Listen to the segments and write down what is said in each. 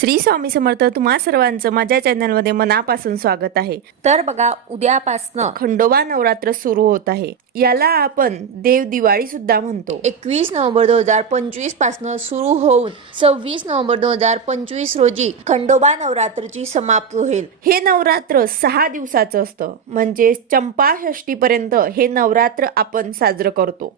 श्री स्वामी समर्थ तुम्हा सर्वांचं माझ्या चॅनलमध्ये मनापासून स्वागत आहे. तर बघा उद्यापासनं खंडोबा नवरात्र सुरू होत आहे. याला आपण देव दिवाळी सुद्धा म्हणतो. एकवीस नोव्हेंबर दोन हजार पंचवीस पासनं सुरू होऊन सव्वीस नोव्हेंबर दोन हजार पंचवीस रोजी खंडोबा नवरात्रची समाप्त होईल. हे नवरात्र सहा दिवसाचं असतं. म्हणजे चंपा षष्टीपर्यंत हे नवरात्र आपण साजरं करतो.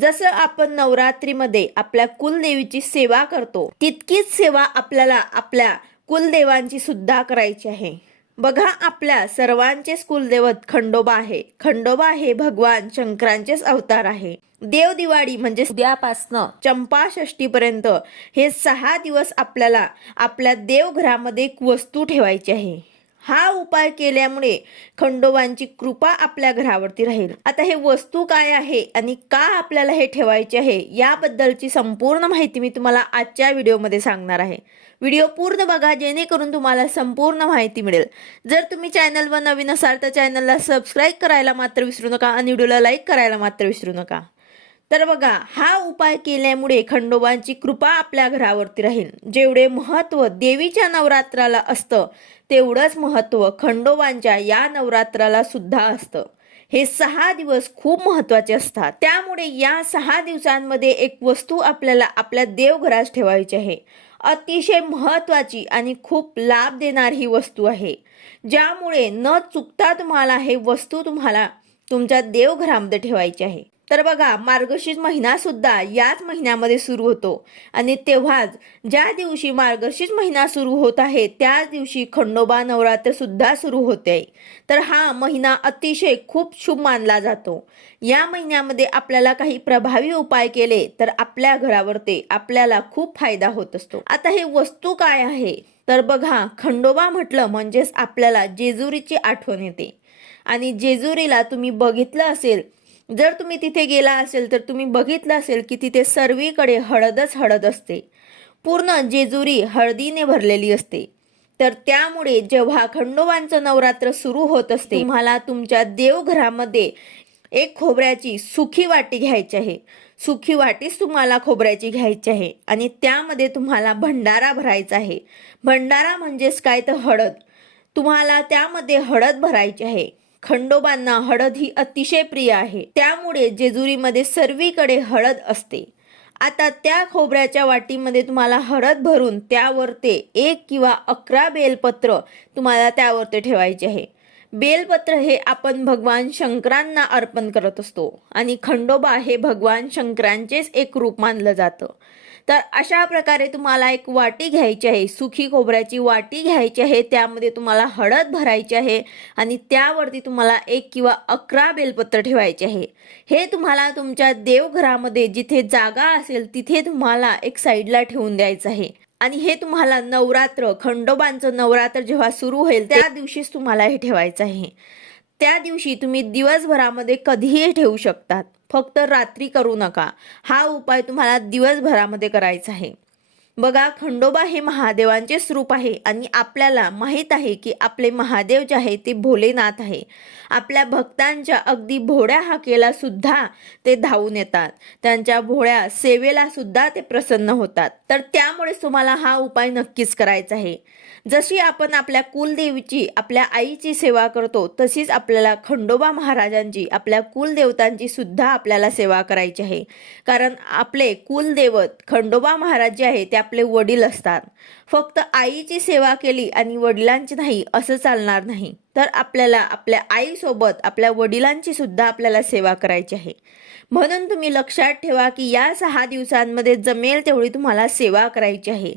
जसं आपण नवरात्रीमध्ये आपल्या कुलदेवीची सेवा करतो तितकीच सेवा आपल्याला आपल्या कुलदेवांची सुद्धा करायची आहे. बघा आपल्या सर्वांचेच कुलदैवत खंडोबा आहे. खंडोबा हे भगवान शंकरांचेच अवतार आहे. देव दिवाळी म्हणजे उद्यापासनं चंपाषष्टीपर्यंत हे सहा दिवस आपल्याला आपल्या देवघरामध्ये एक वस्तू ठेवायची आहे. हा उपाय केल्यामुळे खंडोबांची कृपा आपल्या घरावरती राहील. आता हे वस्तू काय आहे आणि का आपल्याला हे ठेवायचे आहे याबद्दलची संपूर्ण माहिती मी तुम्हाला आजच्या व्हिडिओमध्ये सांगणार आहे. व्हिडिओ पूर्ण बघा जेणेकरून तुम्हाला संपूर्ण माहिती मिळेल. जर तुम्ही चॅनलवर नवीन असाल तर चॅनलला सबस्क्राईब करायला मात्र विसरू नका आणि व्हिडिओला लाईक करायला मात्र विसरू नका. तर बघा हा उपाय केल्यामुळे खंडोबांची कृपा आपल्या घरावरती राहील. जेवढे महत्त्व देवीच्या नवरात्राला असतं तेवढंच महत्त्व खंडोबांच्या या नवरात्राला सुद्धा असतं. हे सहा दिवस खूप महत्त्वाचे असतात. त्यामुळे या सहा दिवसांमध्ये एक वस्तू आपल्याला आपल्या देवघरात ठेवायची आहे. अतिशय महत्त्वाची आणि खूप लाभ देणारी ही वस्तू आहे. ज्यामुळे न चुकता तुम्हाला हे वस्तू तुम्हाला तुमच्या देवघरामध्ये ठेवायची आहे. तर बघा मार्गशीर्ष महिना सुद्धा याच महिन्यामध्ये सुरू होतो. आणि तेव्हाच ज्या दिवशी मार्गशीर्ष महिना सुरू होत आहे त्याच दिवशी खंडोबा नवरात्र सुद्धा सुरू होते. तर हा महिना अतिशय खूप शुभ मानला जातो. या महिन्यामध्ये आपल्याला काही प्रभावी उपाय केले तर आपल्या घरावर ते आपल्याला खूप फायदा होत असतो. आता हे वस्तू काय आहे? तर बघा खंडोबा म्हटलं म्हणजेच आपल्याला जेजुरीची आठवण येते. आणि जेजुरीला तुम्ही बघितलं असेल जर तुम्ही तिथे गेला असेल तर तुम्ही बघितलं असेल की तिथे सर्वीकडे हळदच हळद असते. पूर्ण जेजुरी हळदीने भरलेली असते. तर त्यामुळे जेव्हा खंडोबांचं नवरात्र सुरू होत असते तुम्हाला तुमच्या देवघरामध्ये एक खोबऱ्याची सुखी वाटी घ्यायची आहे. सुखी वाटीच तुम्हाला खोबऱ्याची घ्यायची आहे आणि त्यामध्ये तुम्हाला भंडारा भरायचा आहे. भंडारा म्हणजेच काय? तर हळद. तुम्हाला त्यामध्ये हळद भरायची आहे. खंडोबांना हळद ही अतिशय प्रिय आहे. त्यामुळे जेजुरीमध्ये सर्वीकडे हळद असते. आता त्या खोबऱ्याच्या वाटीमध्ये तुम्हाला हळद भरून त्यावर ते एक किंवा अकरा बेलपत्र तुम्हाला त्यावर ते ठेवायचे आहे. बेलपत्र हे आपण भगवान शंकरांना अर्पण करत असतो. आणि खंडोबा हे भगवान शंकरांचेच एक रूप मानलं जातं. तर अशा प्रकारे तुम्हाला एक वाटी घ्यायची आहे सुखी खोबऱ्याची वाटी घ्यायची आहे त्यामध्ये तुम्हाला हळद भरायची आहे आणि त्यावरती तुम्हाला एक किंवा अकरा बेलपत्र ठेवायचे आहे. हे तुम्हाला तुमच्या देवघरामध्ये जिथे जागा असेल तिथे तुम्हाला एक साईडला ठेवून द्यायचं आहे. आणि हे तुम्हाला नवरात्र खंडोबांचं नवरात्र जेव्हा सुरू होईल त्या दिवशीच तुम्हाला हे ठेवायचं आहे. त्या दिवशी तुम्ही दिवसभरामध्ये कधीही ठेवू शकतात. फक्त रात्री करू नका. हा उपाय तुम्हाला दिवसभरामध्ये करायचा आहे. बघा खंडोबा हे महादेवांचे स्वरूप आहे आणि आपल्याला माहीत आहे की आपले महादेव जे आहे ते भोलेनाथ आहे. आपल्या भक्तांच्या अगदी भोळ्या हाकेला सुद्धा ते धावून येतात. त्यांच्या भोळ्या सेवेला सुद्धा ते प्रसन्न होतात. तर त्यामुळेच तुम्हाला हा उपाय नक्कीच करायचा आहे. जशी आपण आपल्या कुलदेवीची आपल्या आईची सेवा करतो तशीच आपल्याला खंडोबा महाराजांची आपल्या कुलदेवतांची सुद्धा आपल्याला सेवा करायची आहे. कारण आपले कुलदेवत खंडोबा महाराज जे आहे ते आपले वडील असतात. फक्त आईची सेवा केली आणि वडिलांची नाही असं चालणार नाही. तर आपल्याला आपल्या आईसोबत आपल्या वडिलांची सुद्धा आपल्याला सेवा करायची आहे. म्हणून तुम्ही लक्षात ठेवा की या सहा दिवसांमध्ये जमेल तेवढी तुम्हाला सेवा करायची आहे.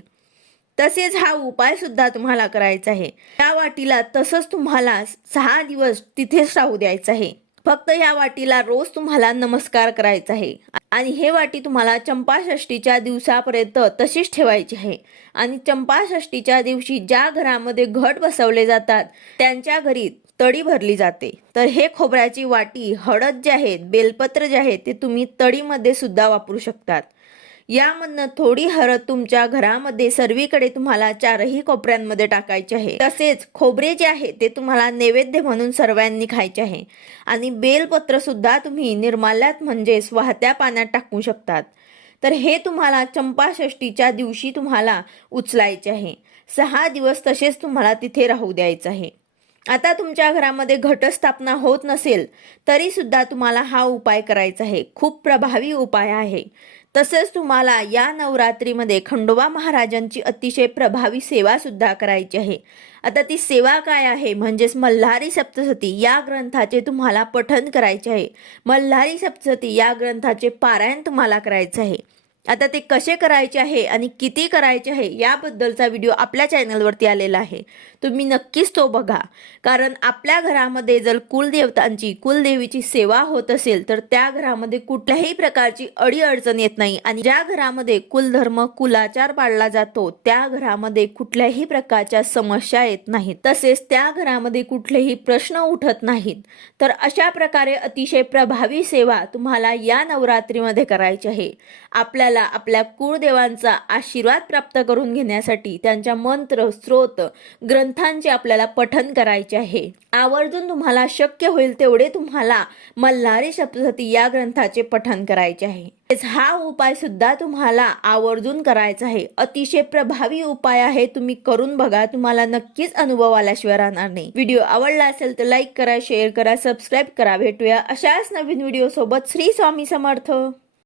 तसेच हा उपाय सुद्धा तुम्हाला करायचा आहे. त्या वाटीला तसंच तुम्हाला सहा दिवस तिथेच राहू द्यायचं आहे. फक्त या वाटीला रोज तुम्हाला नमस्कार करायचा आहे. आणि हे वाटी तुम्हाला चंपाषष्टीच्या दिवसापर्यंत तशीच ठेवायची आहे. आणि चंपाषष्टीच्या दिवशी ज्या घरामध्ये घट बसवले जातात त्यांच्या घरी तडी भरली जाते. तर हे खोबऱ्याची वाटी हळद जे आहेत बेलपत्र जे आहे ते तुम्ही तडीमध्ये सुद्धा वापरू शकतात. यामधनं थोडी हळद तुमच्या घरामध्ये सर्वीकडे तुम्हाला चारही कोपऱ्यांमध्ये टाकायचे आहे. तसेच खोबरे जे आहे ते तुम्हाला नैवेद्य म्हणून सर्वांनी खायचे आहे. आणि बेलपत्र सुद्धा तुम्ही निर्माल्यात म्हणजेच वाहत्या पाण्यात टाकू शकतात. तर हे तुम्हाला चंपाषष्टीच्या दिवशी तुम्हाला उचलायचे आहे. सहा दिवस तसेच तुम्हाला तिथे राहू द्यायचं आहे. आता तुमच्या घरामध्ये घटस्थापना होत नसेल तरी सुद्धा तुम्हाला हा उपाय करायचा आहे. खूप प्रभावी उपाय आहे. तसंच तुम्हाला या नवरात्रीमध्ये खंडोबा महाराजांची अतिशय प्रभावी सेवासुद्धा करायची आहे. आता ती सेवा काय आहे? म्हणजेच मल्हारी सप्तसती या ग्रंथाचे तुम्हाला पठन करायचे आहे. मल्हारी सप्तसती या ग्रंथाचे पारायण तुम्हाला करायचं आहे. आता ते कसे करायचे आहे आणि किती करायचे आहे याबद्दलचा व्हिडिओ आपल्या चॅनलवरती आलेला आहे. तुम्ही नक्कीच तो बघा. कारण आपल्या घरामध्ये जर कुलदेवतांची कुलदेवीची सेवा होत असेल तर त्या घरामध्ये कुठल्याही प्रकारची अडीअडचण येत नाही. आणि ज्या घरामध्ये कुलधर्म कुलाचार पाळला जातो त्या घरामध्ये कुठल्याही प्रकारच्या समस्या येत नाहीत. तसेच त्या घरामध्ये कुठलेही प्रश्न उठत नाहीत. तर अशा प्रकारे अतिशय प्रभावी सेवा तुम्हाला या नवरात्रीमध्ये करायची आहे. आपल्या आपल्याला आपल्या कुळदेवांचा आशीर्वाद प्राप्त करून घेण्यासाठी त्यांच्या मंत्र स्रोत ग्रंथांचे आपल्याला पठन करायचे आहे. आवर्जून तुम्हाला शक्य होईल तेवढे तुम्हाला मल्हारी सप्तशती या ग्रंथाचे पठन करायचे आहे. हा उपाय सुद्धा तुम्हाला आवर्जून करायचा आहे. अतिशय प्रभावी उपाय आहे. तुम्ही करून बघा. तुम्हाला नक्कीच अनुभव आल्याशिवाय राहणार नाही. व्हिडिओ आवडला असेल तर लाईक करा शेअर करा सबस्क्राईब करा. भेटूया अशाच नवीन व्हिडिओ सोबत श्री स्वामी समर्थ.